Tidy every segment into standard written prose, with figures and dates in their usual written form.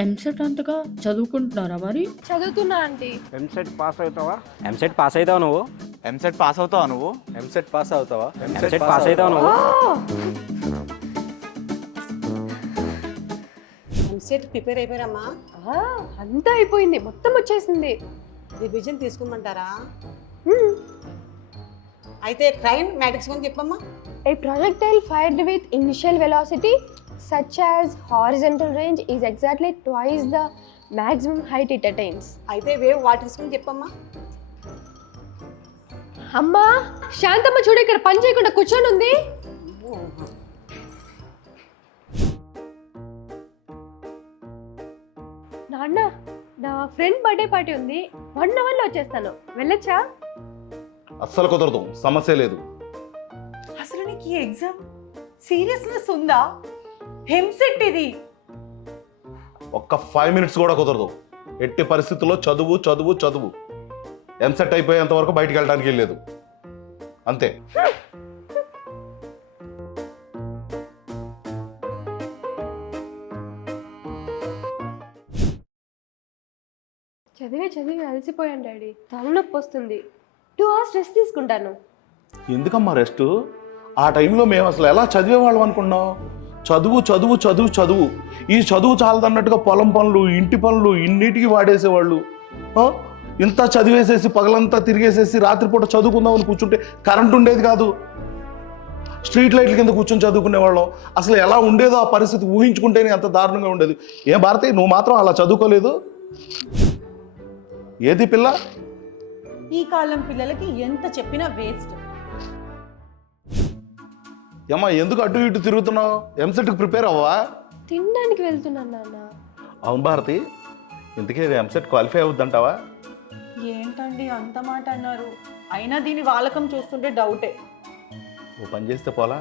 ఎంసెట్ అంతగా చదువుకుంటున్నారా మరి? చదువుతున్నా ఆంటీ. ఎంసెట్ పాస్ అవుతావా? ఎంసెట్ పాస్ అవుతావు నువ్వు? ఎంసెట్ పాస్ అవుతావా నువ్వు? ఎంసెట్ పాస్ అవుతావా? ఎంసెట్ పాస్ అవుతావు నువ్వు? ఎంసెట్ ప్రిపేర్ అయిపోయారమ్మా? అంతా అయిపోయింది, మొత్తం వచ్చేసింది. రివిజన్ తీసుకోమంటారా? అయితే క్రైన్ మ్యాట్రిక్స్ గురించి చెప్పమ్మా. A projectile fired with initial velocity such as horizontal range is exactly twice the maximum height it attains. అయితే వేవ్ వాటర్స్ గురించి చెప్పమ్మా. అమ్మా శాంతమ్మ చూడు, ఇక్కడ పని చేయకుండా కూర్చొని ఉంది. నాన్న, నా ఫ్రెండ్ బర్త్డే పార్టీ ఉంది, 1 అవర్లో వచ్చేస్తాను, వెళ్ళొచ్చా? అస్సలు కుదరదు, సమస్య లేదు. అసలు నీకు ఈ ఎగ్జామ్ సీరియస్నెస్ ఉందా? ఎంసెట్ ఇది. ఒక్క 5 minutes కూడా కుదరదు. ఎట్టి పరిస్థితుల్లో చదువు చదువు చదువు. ఎంసెట్ అయిపోయేంత వరకు బయటికి వెళ్ళడానికి వెళ్ళలేదు, అంతే. చదివి అలసిపోయాను డాడీ, తలనొప్పి వస్తుంది. 2 hours రెస్ట్ తీసుకుంటాను. ఎందుకమ్మా రెస్ట్? ఆ టైంలో మేము అసలు ఎలా చదివేవాళ్ళం అనుకున్నాం? చదువు చదువు చదువు చదువు. ఈ చదువు చాలదన్నట్టుగా పొలం పనులు, ఇంటి పనులు ఇన్నిటికి వాడేసేవాళ్ళు. ఇంత చదివేసేసి పగలంతా తిరిగేసేసి రాత్రిపూట చదువుకుందామని కూర్చుంటే కరెంట్ ఉండేది కాదు. స్ట్రీట్ లైట్ల కింద కూర్చొని చదువుకునేవాళ్ళం. అసలు ఎలా ఉండేదో ఆ పరిస్థితి ఊహించుకుంటేనే అంత దారుణంగా ఉండేది. ఏ భారతి, నువ్వు మాత్రం అలా చదువుకోలేదు? ఏది పిల్ల? ఈ కాలం పిల్లలకి ఎంత చెప్పినా వేస్ట్. ఏమ్మా, ఎందుకు అటు ఇటు తిరుగుతున్నావు? ఎంసెట్కి ప్రిపేర్ అవ్వవా? తినడానికి వెళ్తున్నాను నాన్న. అవును భారతి, ఇంతకీ ఎంసెట్ క్వాలిఫై అవుద్దంటావా? ఏంటండి అంత మాట అన్నారు? అయినా దీని వాలకం చూస్తుంటే డౌటే. ఓ పని చేస్తే పోలా,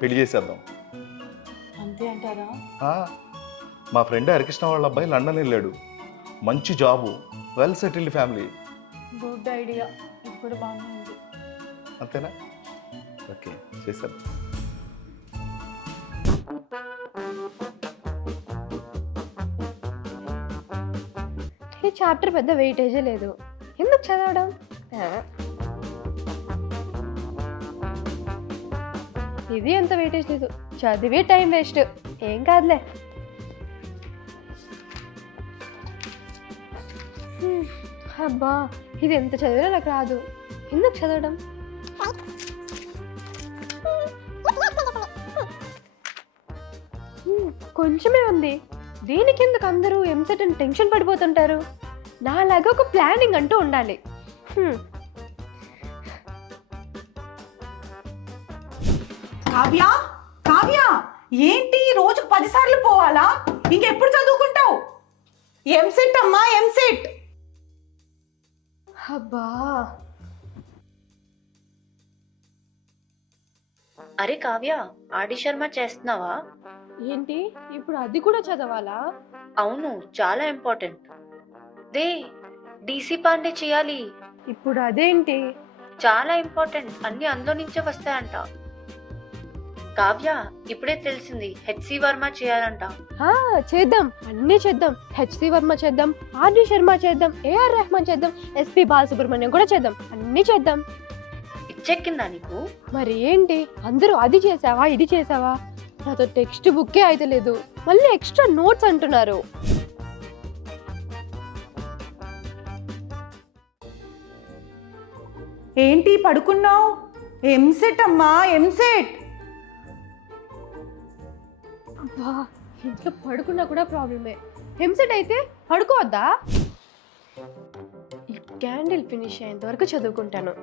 పెళ్లి చేసేద్దాం. అంతే అంటారా? మా ఫ్రెండ్ హరికృష్ణ వాళ్ళ అబ్బాయి లండన్ వెళ్ళాడు, మంచి job, well settled family. Good idea, ఇప్పుడు బాగానే ఉంది. అంతేనా? ఓకే, చేసేద్దాం. ఈ చాప్టర్ పెద్ద వెయిటేజే లేదు, ఎందుకు చదవడం? ఇది ఎంత వెయిటేజ్ లేదు, చదివి టైం వేస్ట్, ఏం కాదులే. అబ్బా, ఇది ఎంత చదివినా నాకు రాదు, ఎందుకు చదవడం? కొంచెమే ఉంది, దీనికి ఎందుకు అందరూ ఎంసెట్ అని టెన్షన్ పడిపోతుంటారు? నాలాగా ఒక ప్లానింగ్ అంటూ ఉండాలి. కావ్య, కావ్య, ఏంటి రోజుకు 10 సార్లు పోవాలా? ఇంకెప్పుడు చదువుకుంటావు? ఎంసెట్ అమ్మా, ఎంసెట్. అబ్బా, అరే కావ్య, ఆడి శర్మ చేస్తున్నావా? ఏంటి ఇప్పుడు అది కూడా చదవాలా? అవును, చాలా ఇంపార్టెంట్. దే డీసీ పాండే చేయాలి. ఇప్పుడు అదేంటి? చాలా ఇంపార్టెంట్, అన్ని అందులో నుంచే వస్తాయంట. కావ్య, ఇప్పుడే తెలిసింది, హెచ్సి వర్మ చేయాలంట. చేద్దాం, అన్నీ చేద్దాం. హెచ్సి వర్మ చేద్దాం, ఆర్డి శర్మ చేద్దాం, ఏఆర్ రెహమాన్ చేద్దాం, ఎస్పి బాలసుబ్రహ్మణ్యం కూడా చేద్దాం, అన్నీ చేద్దాం. ఇచ్చెక్కిందా నీకు? మరి ఏంటి, అందరూ అది చేసావా ఇది చేసావా? నాతో టెక్స్ట్ బుక్కే అయితే లేదు, మళ్ళీ ఎక్స్ట్రా నోట్స్ అంటున్నారు. ఏంటి పడుకున్నావు? ఎంసెట్ అమ్మా, ఎంసెట్. అబ్బా, ఇంట్లో పడుకున్నా కూడా ప్రాబ్లమే. ఎంసెట్ అయితే పడుకోవద్దా? ఈ క్యాండిల్ ఫినిష్ అయ్యేంత వరకు చదువుకుంటాను.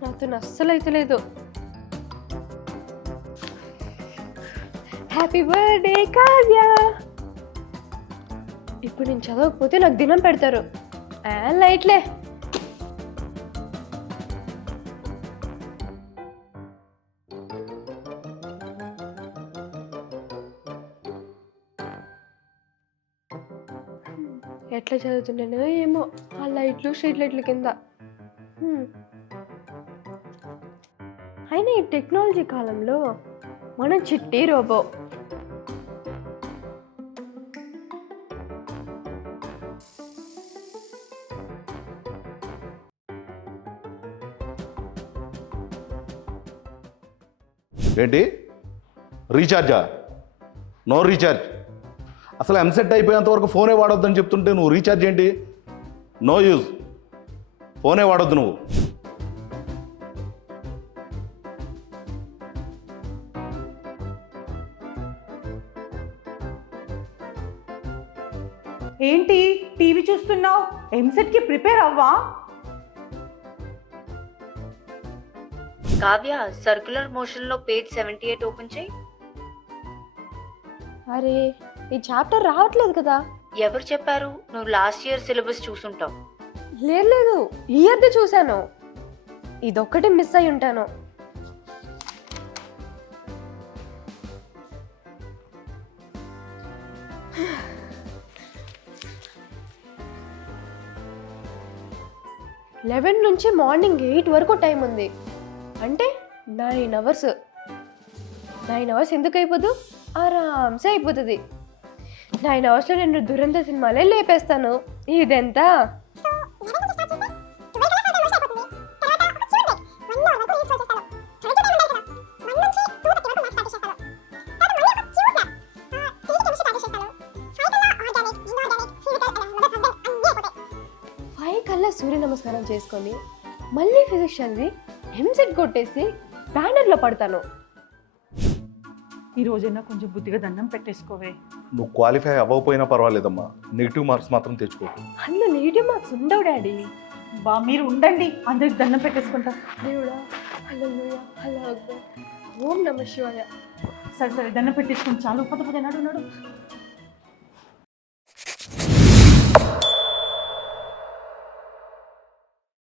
నాతో అస్సలు అయితే లేదు. Happy birthday Kavya. ఇప్పుడు నేను చదవకపోతే నాకు దినం పెడతారు. లైట్లే. ఎట్లా చదువుతున్నానో ఏమో ఆ లైట్లు స్ట్రీట్ లైట్ల కింద. అయినా ఈ టెక్నాలజీ కాలంలో మనం చిట్టి రోబో. ఏంటి రీఛార్జా? No recharge. అసలు ఎంసెట్ అయిపోయేంత వరకు ఫోనే వాడొద్దని చెప్తుంటే నువ్వు రీఛార్జ్ ఏంటి? No use. ఫోనే వాడొద్దు నువ్వు. ఏంటి టీవీ చూస్తున్నావు? ఎంసెట్కి ప్రిపేర్ అవ్వా? కావ్య, సర్క్యులర్ మోషన్ లో పేజ్ 78 ఓపెన్ చేయి. అరే ఈ చాప్టర్ రావట్లేదు కదా. ఎవరు చెప్పారు? నువ్వు లాస్ట్ ఇయర్ సిలబస్ చూసుంటావు. లేదు ఈ ఇయర్ది చూశాను. ఇదొక్కటి మిస్ అయి ఉంటాను. లెవెన్ నుంచి మార్నింగ్ 8 వరకు టైం ఉంది. అంటే 9 అవర్స్. 9 అవర్స్ ఎందుకు అయిపోదు? ఆరామ్సే అయిపోతుంది. 9 అవర్స్లో నేను దురంత సినిమాలే లేపేస్తాను. ఇదెంత? కల్లా సూర్య నమస్కారం చేసుకొని మళ్ళీ ఫిజిక్స్ చదివి ఎంసెట్ కొట్టేసి బ్యానర్లో పడతాను. ఈ రోజైనా కొంచెం బుద్ధిగా దండం పెట్టేసుకోవే. నువ్వు క్వాలిఫై అవ్వకపోయినా పర్వాలేదమ్మా, నెగిటివ్ మార్క్స్ మాత్రం తెచ్చుకో. అందులో నెగిటివ్ మార్క్స్ ఉండవు డాడీ. మీరు ఉండండి, అందరికి దండం పెట్టేసుకుంటా. దేవుడా, హల్లెలూయా, అల్లాహ్ అక్బర్, ఓం నమః శివాయ. సరే దండం పెట్టేసుకుని చాలు. పద నడు.